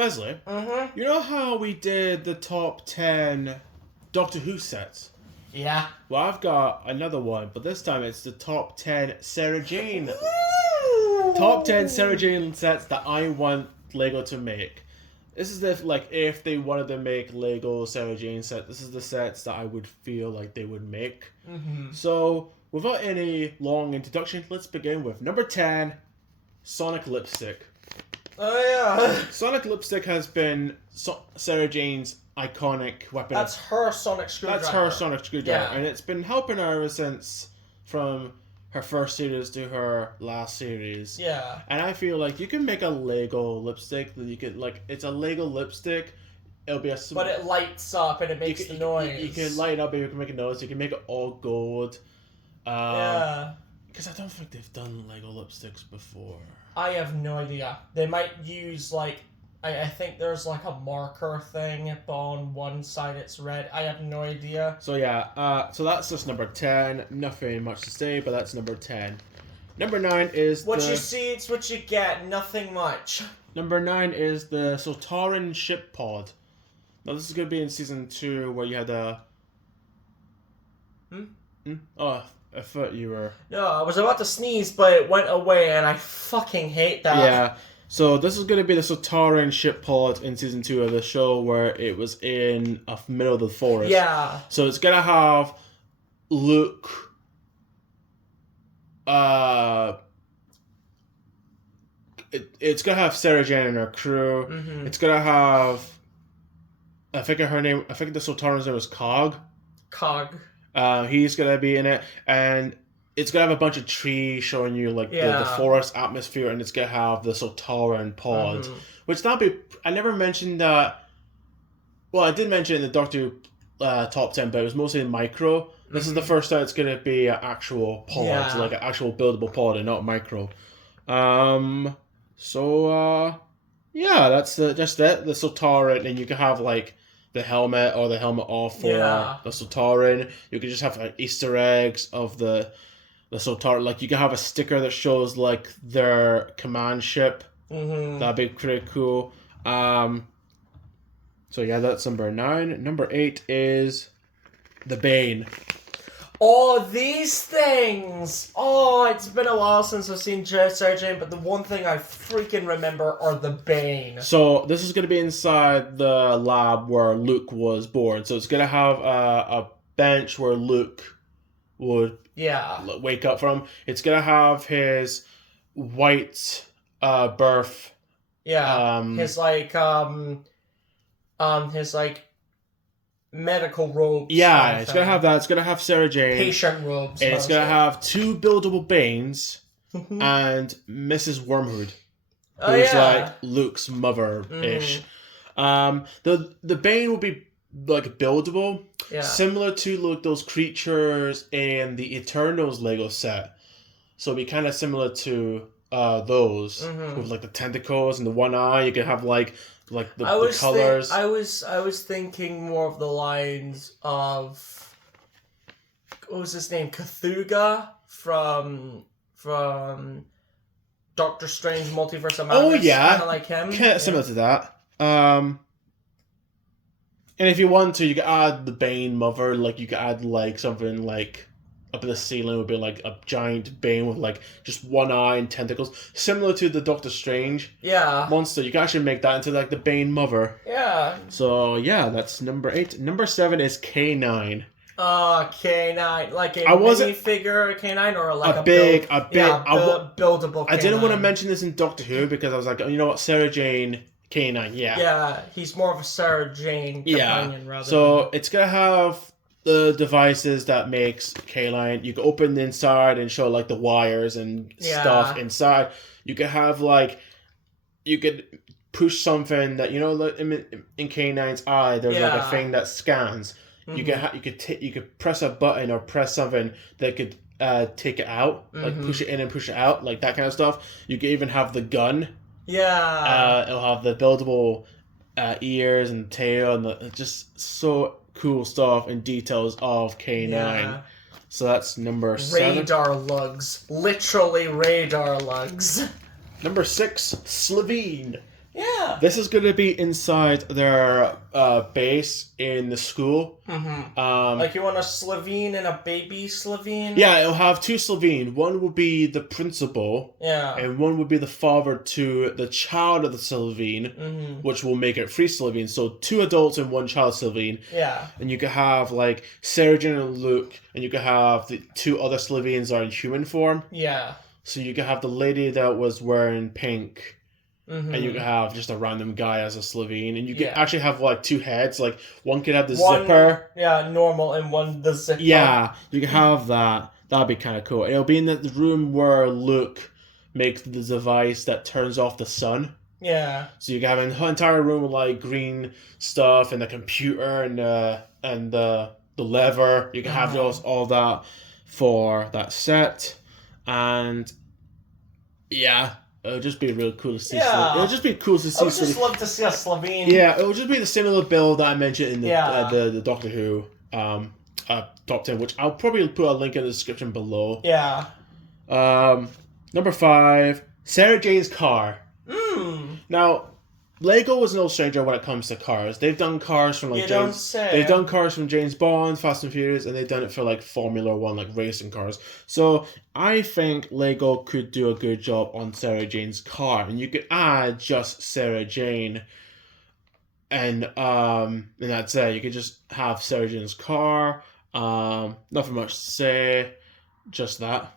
Wesley, you know how we did the top 10 Doctor Who sets? Yeah. Well, I've got another one, but this time it's the top 10 Sarah Jane. Top 10 Sarah Jane sets that I want Lego to make. This is if they wanted to make Lego Sarah Jane set, this is the sets that I would feel like they would make. So, without any long introduction, let's begin with number 10, Sonic Lipstick. Oh yeah. Sonic Lipstick has been Sarah Jane's iconic weapon. That's her sonic screwdriver. Yeah. And it's been helping her ever since, from her first series to her last series. Yeah. And I feel like you can make a Lego lipstick that you could, it's a Lego lipstick. It'll be but it lights up and it makes the noise. You can light it up and you can make a noise. You can make it all gold. Yeah. Because I don't think they've done Lego lipsticks before. I have no idea. They might use, I think there's, a marker thing, but on one side it's red. I have no idea. So, yeah. So that's just number 10. Nothing much to say, but that's number 10. Number 9 is What you see, it's what you get. Nothing much. Number 9 is the Sotaran ship pod. Now, this is going to be in Season 2, where you had a... Oh, I thought you were... No, I was about to sneeze, but it went away, and I fucking hate that. Yeah. So this is going to be the Sotaran ship pod in Season 2 of the show, where it was in the middle of the forest. Yeah. So it's going to have Luke... It's going to have Sarah Jane and her crew. It's going to have... I think the Sotaran's name was Cog. Cog. He's gonna be in it, and it's gonna have a bunch of trees showing you the forest atmosphere, and it's gonna have the Sotaran pod, which I never mentioned that. Well, I did mention it in the Doctor top 10, but it was mostly in micro. This is the first time it's gonna be an actual pod, like an actual buildable pod, and not micro. Yeah, that's just it. The Sotaran, and you can have the helmet or the helmet off for the Sotaran. You could just have Easter eggs of the Sotaran. You can have a sticker that shows their command ship. That'd be pretty cool. So yeah, that's number 9. Number 8 is the Bane. Oh, these things! Oh, it's been a while since I've seen Sarah Jane, but the one thing I freaking remember are the Bane. So, this is going to be inside the lab where Luke was born. So, it's going to have a bench where Luke would wake up from. It's going to have his white birth. Yeah, his medical robes. Yeah, it's going to have that. It's going to have Sarah Jane. Patient robes. And it's going to have 2 buildable Banes and Mrs. Wormhood, who's Luke's mother-ish. The Bane will be buildable, similar to those creatures in the Eternals Lego set. So it'll be kind of similar to those with the tentacles and the one eye. You can have the colors. I was thinking more of the lines of, what was his name? Cthulhu from Doctor Strange Multiverse of Madness. Oh yeah, kind of like him. Kind of similar to that. And if you want to, you can add the Bane mother. You could add something up in the ceiling would be a giant Bane with just one eye and tentacles, similar to the Doctor Strange monster. You can actually make that into the Bane mother. Yeah. So yeah, that's number 8. Number 7 is K9. K9, minifigure K9 or a big buildable K9. I didn't want to mention this in Doctor Who because I was you know what, Sarah Jane K9, yeah, he's more of a Sarah Jane companion rather. So it's gonna have the devices that makes K9. You can open the inside and show the wires and stuff inside. You could have you could push something that in K9's eye. There's a thing that scans. You could press a button or press something that could take it out, push it in and push it out, that kind of stuff. You could even have the gun. Yeah. It'll have the buildable ears and tail and just so cool stuff and details of K9. Yeah. So that's number 7. Radar lugs. Literally radar lugs. Number 6, Slevine. Yeah. This is going to be inside their base in the school. Like you want a Slovene and a baby Slovene? Yeah, it'll have two Slovene. One will be the principal. Yeah. And one would be the father to the child of the Slovene, which will make it three Slovene. So 2 adults and 1 child Slovene. Yeah. And you could have like Sarah Jane and Luke, and you could have the 2 other Slovenes are in human form. Yeah. So you could have the lady that was wearing pink. And you could have just a random guy as a Slovene. And you could actually have like 2 heads. Like one could have the zipper. Yeah, normal, and one the zipper. Yeah, you could have that. That'd be kind of cool. It'll be in the room where Luke makes the device that turns off the sun. Yeah. So you can have an entire room with like green stuff and the computer and the lever. You can have all that for that set. And yeah. It would just be really cool to see. Yeah. It would just be cool to see. I would just love to see a Slovene. Yeah, it would just be the similar build that I mentioned in the Doctor Who top 10, which I'll probably put a link in the description below. Yeah. Number 5, Sarah Jane's car. Now, Lego was no stranger when it comes to cars. They've done cars from like They've done cars from James Bond, Fast and Furious, and they've done it for like Formula One, like racing cars. So I think Lego could do a good job on Sarah Jane's car, and you could add just Sarah Jane, and that's it. You could just have Sarah Jane's car. Nothing much to say, just that.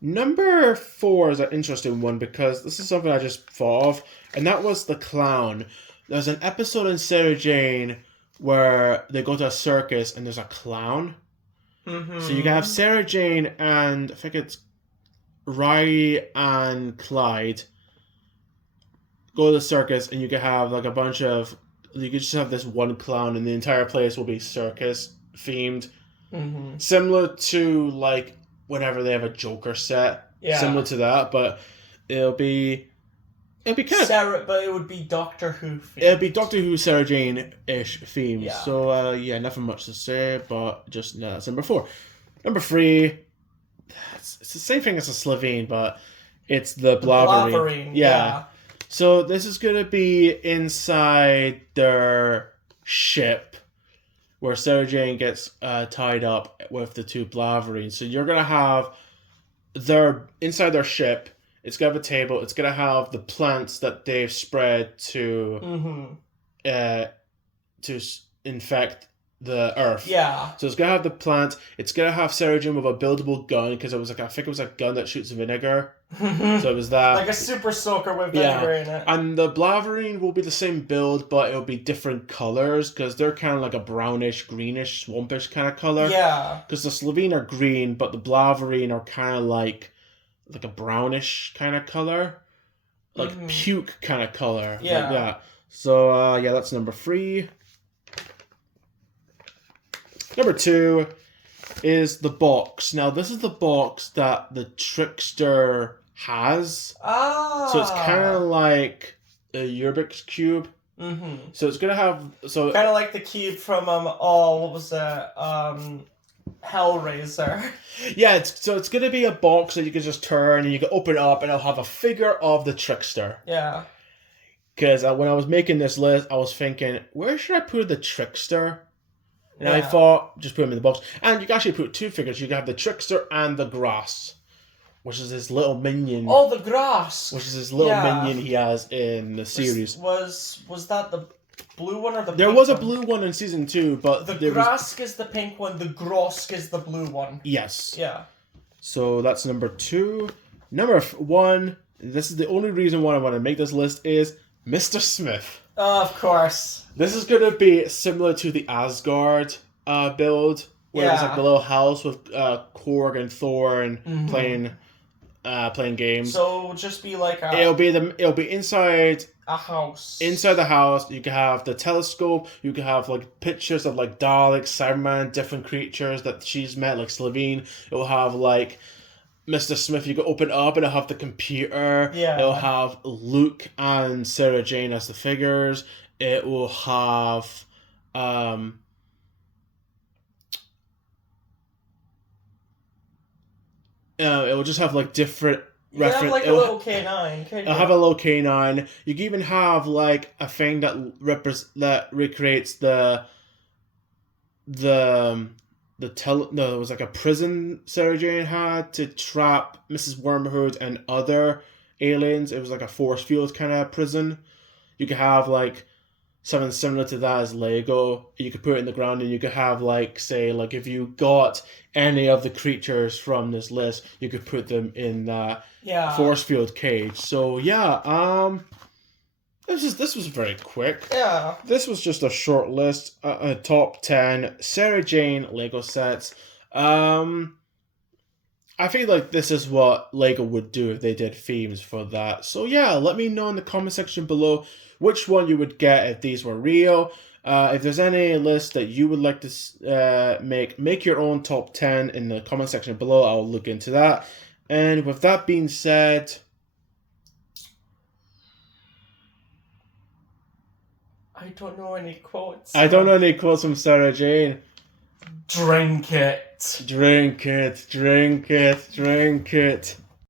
Number 4 is an interesting one because this is something I just thought of, and that was the clown. There's an episode in Sarah Jane where they go to a circus and there's a clown. So you can have Sarah Jane and I think it's Riley and Clyde go to the circus, and you can have like you could just have this one clown, and the entire place will be circus themed, similar to like whenever they have a Joker set, similar to that, but it'll be kind of but it would be Doctor Who themed. It'll be Doctor Who Sarah Jane-ish theme. Yeah. So nothing much to say, but just that's number 4. Number 3, it's the same thing as a Slovene, but it's the Blaverine. Yeah. So this is gonna be inside their ship, where Sarah Jane gets tied up with the 2 Blaverines. So you're going to have inside their ship, it's going to have a table, it's going to have the plants that they've spread to infect the Earth. Yeah. So it's going to have the plant, it's going to have Sarah Jane with a buildable gun, because I think it was a gun that shoots vinegar. So it was that. Like a super soaker with vinegar in it. And the Blaverine will be the same build, but it'll be different colors, because they're kind of like a brownish, greenish, swampish kind of color. Yeah. Because the Slovene are green, but the Blaverine are kind of like a brownish kind of color. Like puke kind of color. Yeah. Like that. So, that's number 3. Number 2 is the box. Now, this is the box that the trickster has. Ah. So it's kind of like a Rubik's Cube. So it's gonna have kind of like the cube from what was that? Hellraiser. Yeah, it's gonna be a box that you can just turn and you can open it up and it'll have a figure of the trickster. Yeah. Because when I was making this list, I was thinking, where should I put the trickster? And I thought, just put him in the box. And you can actually put 2 figures. You can have the trickster and the grass, which is his little minion. Oh, the grass! Which is his little minion he has in the series. Was that the blue one or the There pink was a one? blue one in season 2, but the grask is the pink one, the grosk is the blue one. Yes. Yeah. So that's number 2. Number 1, this is the only reason why I want to make this list, is Mr. Smith. Of course. This is going to be similar to the Asgard build, where it's like the little house with Korg and Thor and playing games. So it'll just be like it'll be inside a house. Inside the house, you can have the telescope. You can have like pictures of like Daleks, Cyberman, different creatures that she's met, like Slovene. It will have like Mr. Smith. You can open it up and it'll have the computer. Yeah. It'll have Luke and Sarah Jane as the figures. It will have it will just have like different You have like a little canine. It'll have a little canine. You can even have like a thing that recreates the it was like a prison Sarah Jane had to trap Mrs. Wormhood and other aliens. It was like a force field kind of prison. You could have like something similar to that as Lego. You could put it in the ground and you could have like, say, like if you got any of the creatures from this list, you could put them in that force field cage. So yeah, this was very quick. Yeah. This was just a short list, a top 10 Sarah Jane Lego sets. I feel like this is what Lego would do if they did themes for that. So yeah, let me know in the comment section below which one you would get if these were real. If there's any list that you would like to make your own top 10 in the comment section below. I'll look into that. And with that being said, I don't know any quotes. I don't know any quotes from Sarah Jane. Drink it. Drink it, drink it, drink it.